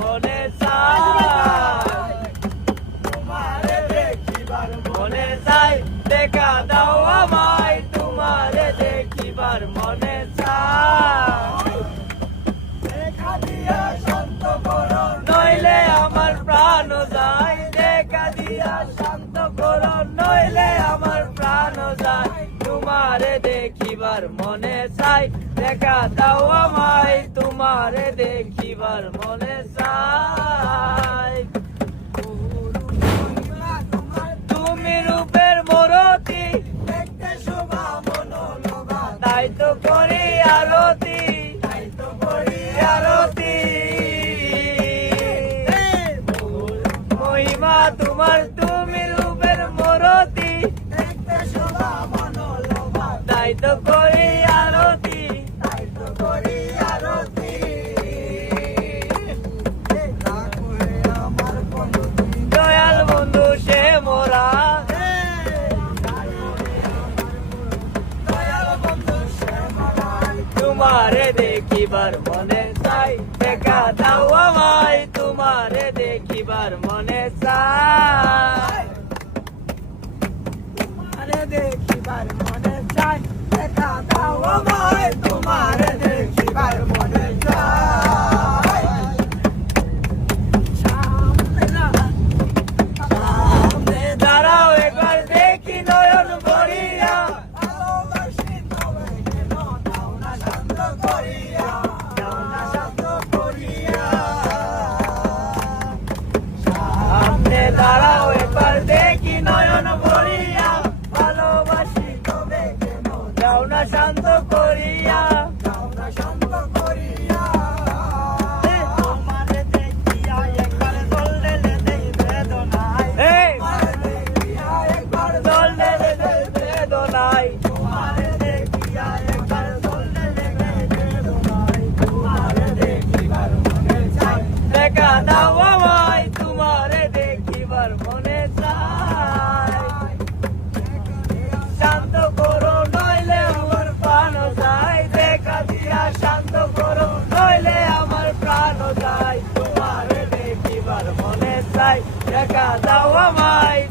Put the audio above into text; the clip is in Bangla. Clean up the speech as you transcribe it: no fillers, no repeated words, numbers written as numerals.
মনে চায়, তোমারে দেখিবার মনে চায়, দেখা দাও আমায় তোমারে দেখিবার মনে চায়। দেখা দিয়া শান্ত করো নইলে আমার প্রাণ যায়, দেখা দিয়া শান্ত করো নইলে আমার প্রাণ যায়। তোমারে দেখিবার মনে চাই, দেখা দাও আমায় তোমারে দেখিবার মনে চাই। তুমি রূপের মূরতি দেখতে শোভা মনোলোভা, তাই তো করি আরতি, তাই তো করি আরতি। মহিমা তোমার, তুমি রূপের মূরতি দেখতে শোভা মনোলোভা, তাই তো করি আরতি, তাই তো করি আরতি। দয়াল বন্ধু সে মোরা, দয়াল বন্ধু সে মোরা, তোমারে দেখিবার মনে চাই, দেখা দাও আমায় তোমারে দেখিবার মনে চাই। তোমারে দেখিবার মনে চাই, দেখা দাও আমায় তোমারে দেখিবার মনে চাই। সামনে দাঁড়াও একবার দেখি নয়ন ভরিয়া, ভালোবাসি তবে কেন দাও না শান্ত করিয়া, দাও না শান্ত করিয়া। সামনে দাঁড়াও একবার দেখি নয়ন ভরিয়া, ভালোবাসি তবে কেন দাও না শান্ত করিয়া, দাও না শান্ত করিয়া। তোমারে দেখিয়া একবার দোল ঢেলে দেই বেদনায়, তোমারে দেখিয়া একবার দোল ঢেলে দেই বেদনায়, তোমারে দেখিয়া একবার দোল ঢেলে দেই বেদনায়। তোমারে দেখিবার মনে চাই, দেখা দাও আমায় তোমারে দেখিবার মনে চাই। শান্ত করো নইলে আমার প্রাণ যায়, দেখা দিয়া শান্ত করো নইলে আমার প্রাণ যায়। তোমারে দেখিবার মনে চাই, দেখা দাও আমায়